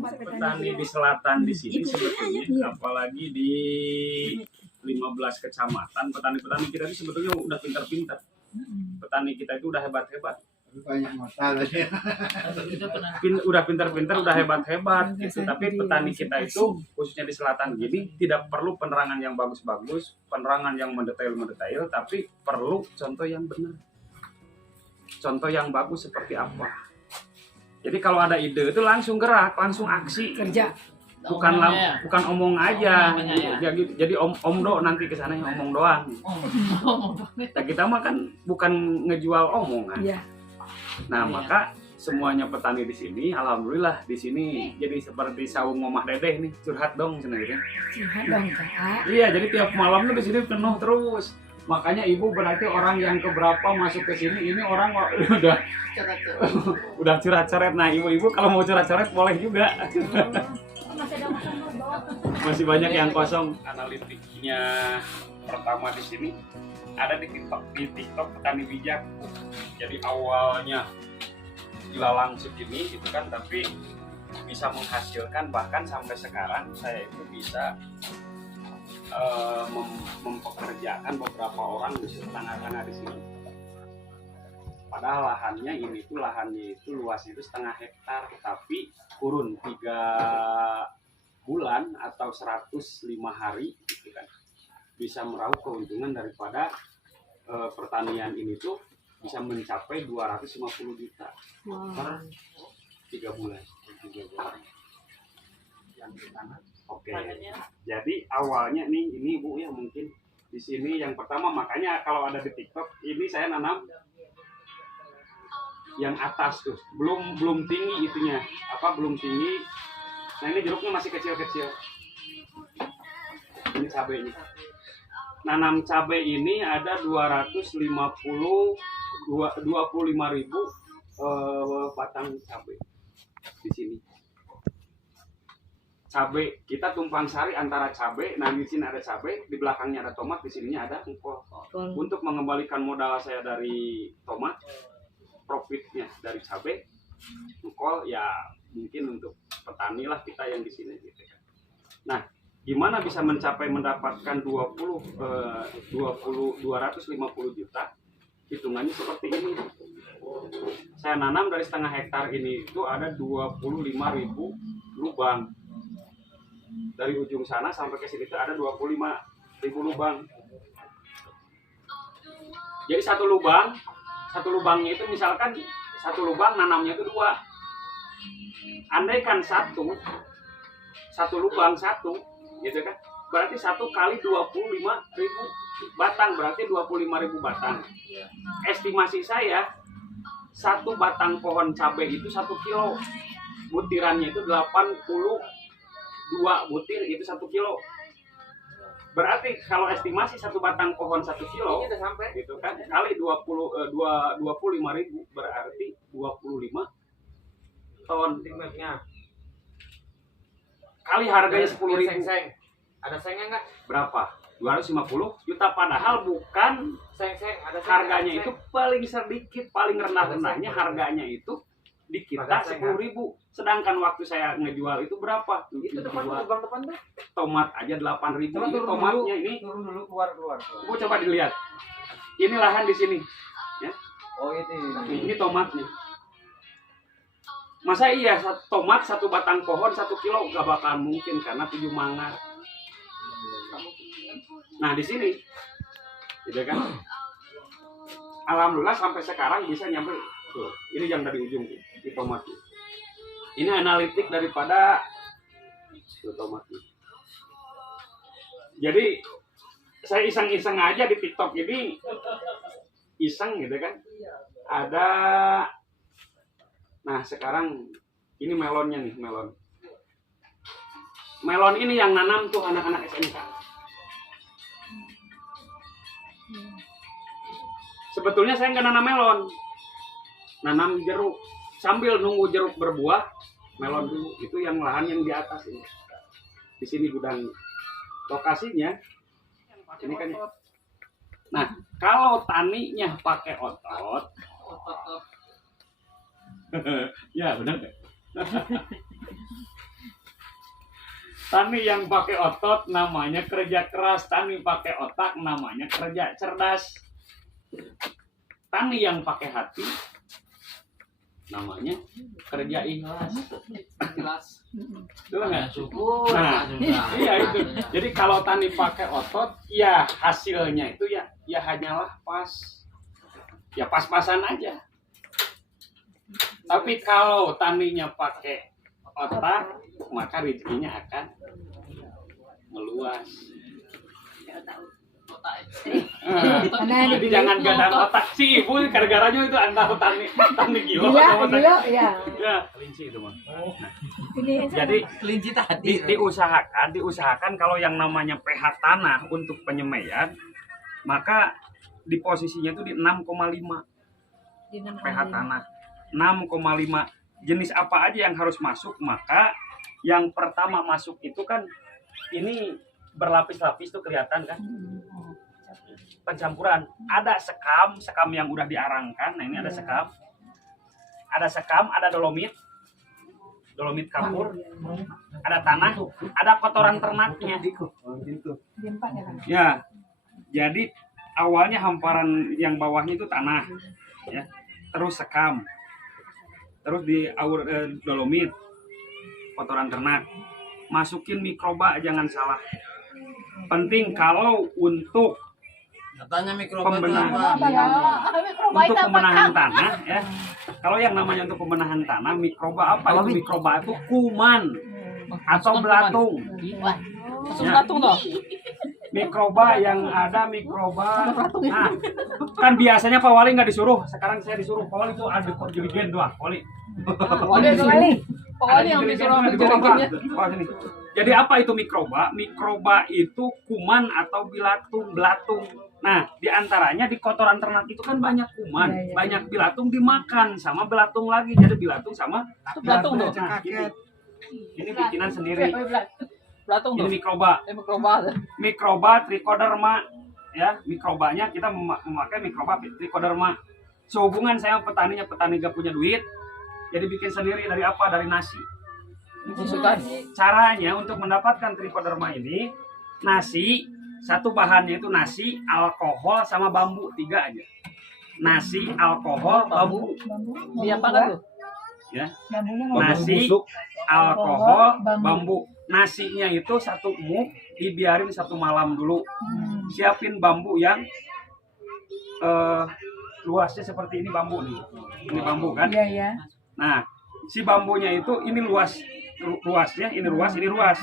petani di selatan di sini sebetulnya, apalagi di 15 kecamatan, petani-petani kita itu sebetulnya udah pintar-pintar. Petani kita itu udah hebat-hebat. Banyak masalah ya. Udah pintar-pintar, udah hebat-hebat gitu. Tapi petani kita itu khususnya di selatan gini tidak perlu penerangan yang bagus-bagus, penerangan yang mendetail, tapi perlu contoh yang benar. Contoh yang bagus seperti apa? Jadi kalau ada ide itu langsung gerak, langsung aksi, kerja. bukan omong aja. Jadi om do nanti ke sana omong doang. Nah, kita mah kan bukan ngejual omongan. Iya. Nah, maka semuanya petani di sini, alhamdulillah di sini jadi seperti saung Mamah Dedeh nih, curhat dong sebenarnya. Curhat dong, Kak. Iya, jadi tiap malam tuh di sini penuh terus. Makanya ibu berarti orang yang keberapa masuk ke sini, ini orang udah curhat-curhat. Nah, ibu-ibu kalau mau curhat-curhat boleh juga. Masih banyak yang kosong. Analitiknya pertama di sini ada di TikTok petani bijak. Jadi awalnya ilalang segini gitu kan, tapi bisa menghasilkan, bahkan sampai sekarang saya itu bisa mempekerjakan beberapa orang di tengah-tengah di sini. Padahal lahannya itu luasnya itu 1,5 hektar, tapi kurun 3 bulan atau 105 hari gitu kan, bisa meraup keuntungan daripada pertanian ini tuh bisa mencapai 250 juta per 3 bulan. Oke. Jadi awalnya nih ini Bu ya, mungkin di sini yang pertama, makanya kalau ada di TikTok ini saya nanam yang atas tuh, belum tinggi itunya, belum tinggi. Nah, ini jeruknya masih kecil-kecil. Ini cabenya. Nanam cabai ini ada 25.000 batang cabai di sini. Cabai kita tumpang sari antara cabai. Nah, di sini ada cabai, di belakangnya ada tomat, di sininya ada engkol. Untuk mengembalikan modal saya dari tomat, profitnya dari cabai, engkol ya mungkin untuk petani lah kita yang di sini gitu kan. Nah, gimana bisa mendapatkan 250 juta? Hitungannya seperti ini. Saya nanam dari 1,5 hektar ini itu ada 25.000 lubang. Dari ujung sana sampai ke sini itu ada 25.000 lubang. Jadi satu lubangnya itu misalkan satu lubang nanamnya itu 2. Andaikan satu lubang gitu kan, berarti 1 kali 25.000 batang, berarti 25.000 batang. Estimasi saya, 1 batang pohon cabai itu 1 kilo, butirannya itu 82 butir, itu 1 kilo. Berarti kalau estimasi 1 batang pohon 1 kilo gitu kan, kali 25.000 berarti 25 ton. Kali harganya 10.000. Ada sengnya nggak? Berapa? 250 juta, padahal bukan Ada harganya itu paling sedikit, paling rendah-rendahnya harganya itu di kita 10.000. Sedangkan waktu saya ngejual itu berapa? Itu depan tuh. Tomat aja 8.000. Ini tomatnya ini. Turun dulu keluar. Bu coba dilihat. Ini lahan di sini. Ya. Oh ini. Ini tomatnya. Masa iya tomat 1 batang pohon 1 kilo? Gak bakal mungkin karena 7 mangga. Nah di sini, gitu kan? Alhamdulillah sampai sekarang bisa nyampe. Tuh, ini yang dari ujung di tomat. Ini analitik daripada tomat. Jadi saya iseng-iseng aja di TikTok ini, iseng gitu kan? Ada. Nah sekarang ini melonnya nih, melon ini yang nanam tuh anak-anak SMK. Sebetulnya saya nggak nanam melon, nanam jeruk. Sambil nunggu jeruk berbuah, melon dulu. Itu yang lahan yang di atas ini. Di sini gudang lokasinya. Ini kan. Nah kalau taninya pakai otot. Ya benar. Tani yang pakai otot namanya kerja keras, tani pakai otak namanya kerja cerdas. Tani yang pakai hati namanya kerja ikhlas. Jelas. Betul nggak? Syukur. Nah, iya itu. Jadi kalau tani pakai otot, ya hasilnya itu ya hanyalah pas. Ya pas-pasan aja. Tapi kalau taninya pakai otak, maka rezekinya akan meluas. Jadi jangan gadang otak si ibu gara-garanya itu antara tani gila sama tani. Iya. Ya, kelinci itu mah. Ini Jadi Kelinci tadi. diusahakan kalau yang namanya pH tanah untuk penyemaian, maka di posisinya itu di 6,5 pH tanah. 6,5. Jenis apa aja yang harus masuk? Maka yang pertama masuk itu kan ini berlapis-lapis tuh kelihatan kan? Pencampuran. Ada sekam yang udah diarangkan. Nah, ini ada sekam. Ada sekam, ada dolomit kapur, ada tanah, ada kotoran ternaknya. Ya. Jadi awalnya hamparan yang bawahnya itu tanah, ya. Terus sekam. Terus dolomit, kotoran ternak. Masukin mikroba, jangan salah. Penting kalau untuk Katanya mikroba pembenahan untuk pembenahan tanah, ya. Kalau yang namanya untuk pembenahan tanah, mikroba apa itu? Mikroba itu kuman atau belatung. Ya. Mikroba yang ada mikroba. Nah, kan biasanya Pak Wali nggak disuruh. Sekarang saya disuruh. Pak Wali itu ada jeligen doang. Wali yang disuruh jeligennya. Jadi apa itu mikroba? Mikroba itu kuman atau belatung. Nah, diantaranya di kotoran ternak itu kan banyak kuman, banyak belatung dimakan sama belatung lagi. Jadi belatung sama belatung tuh. Nah, ini bikinan sendiri. Belatung Ini tuh. mikroba trichoderma, ya. Mikrobanya kita memakai mikroba trichoderma. Sehubungan saya petani gak punya duit, jadi bikin sendiri. Dari apa? Dari nasi. Caranya untuk mendapatkan trichoderma ini, nasi, satu bahannya itu nasi, alkohol, sama bambu, 3 aja. Nasi, alkohol, bambu. Diapakan tuh? Ya. Nasi, alkohol, bambu. Nasinya itu 1 muk, dibiarin 1 malam dulu. Siapin bambu yang luasnya seperti ini bambu nih. Ini bambu kan? Iya. Nah, si bambunya itu ini luasnya, ini ruas.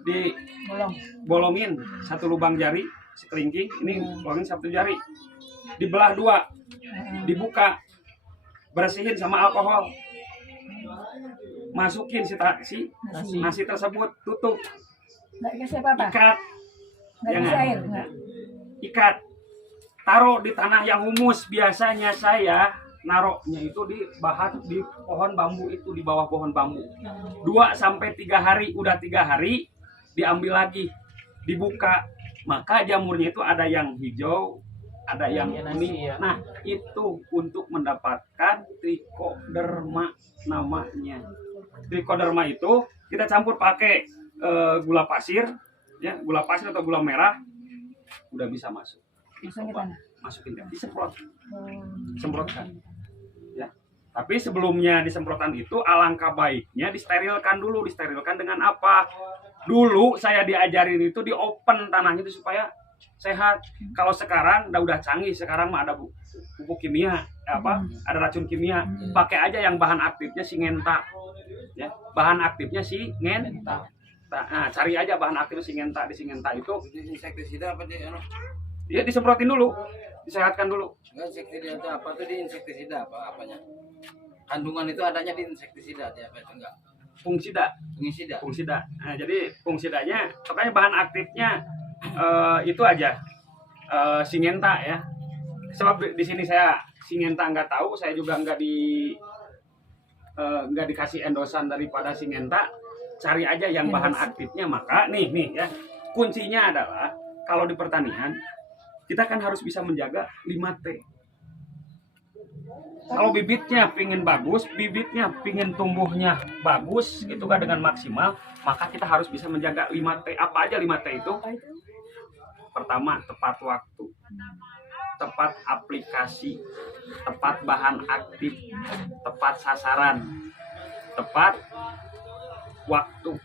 Dibolongin 1 lubang jari sekelingking, ini bolongin 1 jari. Dibelah 2. Dibuka. Bersihin sama alkohol. Masukin si nasi tersebut, tutup. Nggak kasih apa-apa. Ikat. Nggak kasih air. Nggak. Ikat. Taruh di tanah yang humus. Biasanya saya naroknya itu di pohon bambu itu, di bawah pohon bambu. 2-3 hari, udah 3 hari diambil lagi, dibuka, maka jamurnya itu ada yang hijau, ada yang kuning. Nah, itu untuk mendapatkan trichoderma namanya. Trichoderma itu kita campur pakai gula pasir, ya, gula pasir atau gula merah, udah bisa masuk. Masukin ke tanah. Masukin ke semprotkan. Ya. Tapi sebelumnya disemprotan itu alangkah baiknya disterilkan dulu. Disterilkan dengan apa? Dulu saya diajarin itu di open tanahnya itu supaya sehat. Kalau sekarang udah canggih, sekarang mah ada pupuk kimia, ada racun kimia. Pakai aja yang bahan aktifnya Syngenta. Ya, bahan aktifnya Syngenta. Nah, cari aja bahan aktifnya Syngenta. Di Syngenta itu Insektisida apa dia? ya disemprotin dulu, disehatkan dulu. Enggak, insektisida itu apa tuh? Di insektisida apanya? Kandungan itu adanya di insektisida apa itu enggak? Fungsida. Nah, jadi fungsidanya, pokoknya bahan aktifnya itu aja, Syngenta ya. Sebab di sini saya Syngenta nggak tahu, saya juga nggak dikasih endosan daripada Syngenta. Cari aja yang bahan aktifnya. Maka nih ya, kuncinya adalah kalau di pertanian kita kan harus bisa menjaga 5T. Kalau bibitnya pingin bagus, bibitnya pingin tumbuhnya bagus, gitu kan dengan maksimal, maka kita harus bisa menjaga 5T. Apa aja 5T itu? Apa itu? Pertama, tepat waktu, tepat aplikasi, tepat bahan aktif, tepat sasaran, tepat waktu.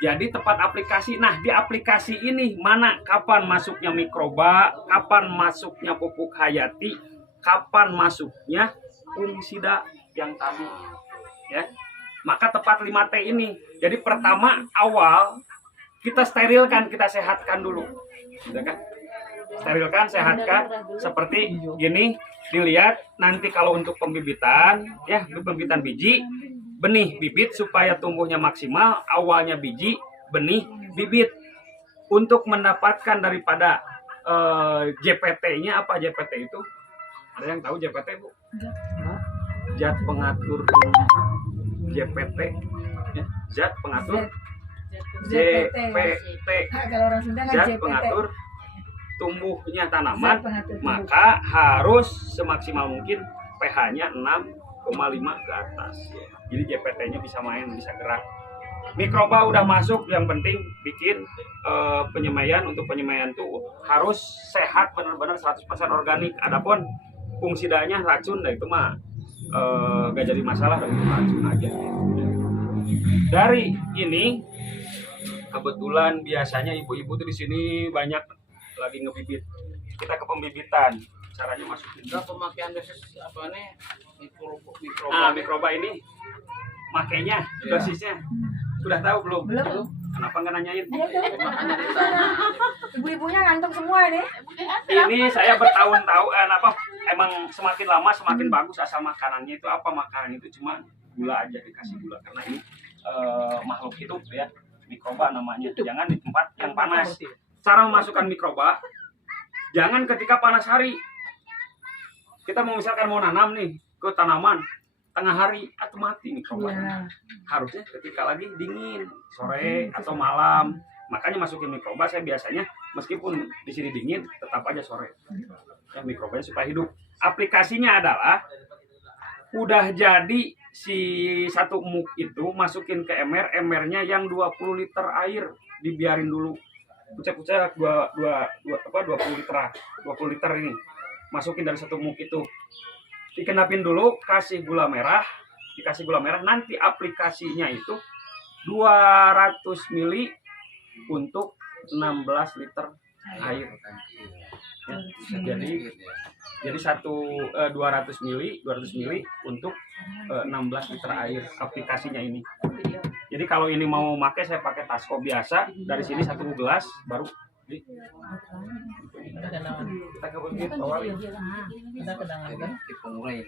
Jadi tepat aplikasi. Nah, di aplikasi ini mana kapan masuknya mikroba, kapan masuknya pupuk hayati, kapan masuknya fungisida yang tadi, ya. Maka tepat 5T ini. Jadi pertama awal kita sterilkan, kita sehatkan dulu, gitu kan? Sterilkan, sehatkan, seperti gini. Dilihat nanti kalau untuk pembibitan, ya, pembibitan biji, benih, bibit supaya tumbuhnya maksimal. Awalnya biji, benih, bibit. Untuk mendapatkan daripada JPT-nya, apa JPT itu? Ada yang tahu JPT, Bu? Zat pengatur JPT, ya, zat pengatur JPT, Kalau orang Sunda kan zat JPT. pengatur tumbuhnya Zat tanaman. pengatur tumbuh. Maka harus semaksimal mungkin pH-nya 6,5 ke atas. Jadi JPT-nya bisa main, bisa gerak. Mikroba udah masuk, yang penting bikin penyemaian. Untuk penyemaian tuh harus sehat, benar-benar 100% organik. Adapun fungsidanya racun, nah itu mah gak jadi masalah, itu racun aja. Dari ini kebetulan biasanya ibu-ibu tuh di sini banyak lagi ngebibit. Kita ke pembibitan. Caranya masukin. Enggak pemakaian dosis apa nih? Mikroba. Nah, mikroba ini makainya, dosisnya sudah tahu belum? Belum. Kenapa nggak nanyain? Ayo tuh. Makanya di sana. Ibu-ibunya ngantuk semua ini. Ini saya bertahun-tahun emang semakin lama semakin bagus asal makanannya itu apa, makanan itu cuma gula aja, dikasih gula karena ini makhluk hidup ya, mikroba namanya. Jangan di tempat yang panas. Cara memasukkan mikroba jangan ketika panas hari. Kita mau misalkan mau nanam nih ke tanaman tengah hari atau mati mikroba. Iya. Harusnya ketika lagi dingin, sore atau malam. Makanya masukin mikroba saya biasanya meskipun di sini dingin tetap aja sore. Ya, mikrobanya supaya hidup. Aplikasinya adalah udah jadi si satu muk itu masukin ke ember, embernya yang 20 liter air dibiarin dulu. Kucek-kucek 20 liter ini. Masukin dari satu muk itu. Dikenapin dulu, kasih gula merah, dikasih gula merah, nanti aplikasinya itu 200 ml untuk 16 liter air. Ya, jadi 200 ml untuk 16 liter air aplikasinya ini. Jadi kalau ini mau pakai, saya pakai tasko biasa, dari sini 1 gelas baru di kita ke bukit awal. Ada kedangan kan? Di pengurai.